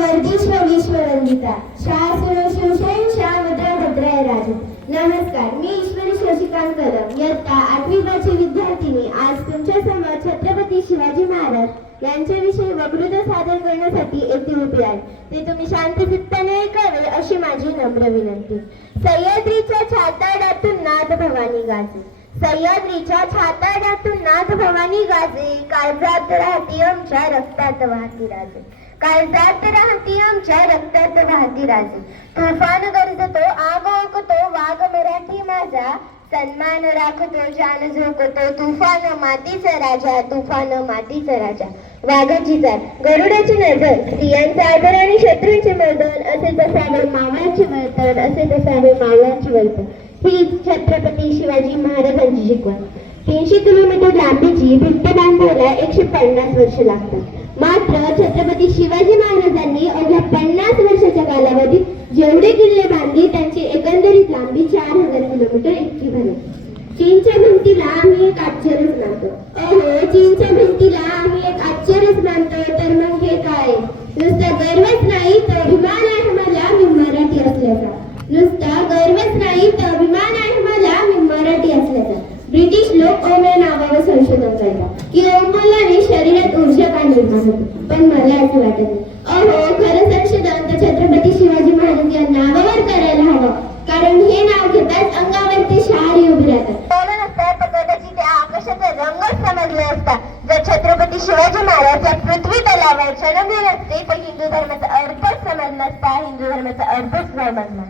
वर्धिष्व विश्ववंदिता शास्त्र शिवशयन मुद्रा भद्राय राज. नमस्कार, मी ईश्वरी शशिकांत कदम, इयत्ता 8वी ब ची विद्यार्थिनी आज तुमच्या समोर छत्रपती शिवाजी महाराज यांच्याविषयी वक्तृत्व सादर करण्यासाठी येथे उभी आहे. ते तुम्ही शांतचित्ताने ऐकावे अशी माझी नम्र विनंती. सह्याद्रीच्या छाताडातून नाद भवानी गाजे, सह्याद्रीच्या छाताडातून नाद भवानी गाजे, काळजात राहती आमच्या रक्तात वाहती राजे, काळजात राहती आमच्या रक्तात वाहती राजे. तुफान गरजतो आग ओकतो वाघ मराठी माझा, सन्मान राखतो जान झोकतो तुफान मातीचा राजा, तुफान मातीचा राजा. वाघाची जात गरुडाची नजर, स्त्रियांचा आदर आणि शत्रूंचे मर्दन, असे तसावे मावळ्यांचे वर्तन, असे तसावे मावळ्यांचे वर्तन. ही छत्रपती शिवाजी महाराजांची शिकवण. 300 किलोमीटर लांबीची भिंत बांधायला 150 वर्ष लागतात. मात्र छत्रपती शिवाजी महाराजांनी अवघ्या 50 वर्षाच्या कालावधीत जेवढे किल्ले बांधले त्यांची एकंदरीत लांबी 4000 किलोमीटर इतकी भरली. चीनच्या भिंतीला आम्ही एक आश्चर्यच मानतो. अहो, चीनच्या भिंतीला आम्ही एक आश्चर्यच मानतो, तर मग हे काय? नुसता गर्वच नाही तर अभिमान आहे मला मी मराठी असल्याचा. नुसता गर्वच नाही तर अभिमान आहे मला मी मराठी असल्याचा. ब्रिटिश लोक ओम या नावावर संशोधन करतात की ओमलाने शरीरात ऊर्जा का निर्माण होते, पण मला असं वाटत नाही. अहो, खरं संशोधन तर छत्रपती शिवाजी महाराज या नावावर करायला हवं, कारण हे नाव घेताच अंगावर ते शहारे उभे राहतात. तर कदाचित त्या आकाशाचा रंगच समजले असता जर छत्रपती शिवाजी महाराज या पृथ्वी तलावर जन्मले नसते, तर हिंदू धर्माचा अर्थच समजला नसता, हिंदू धर्माचा अर्थच समजला.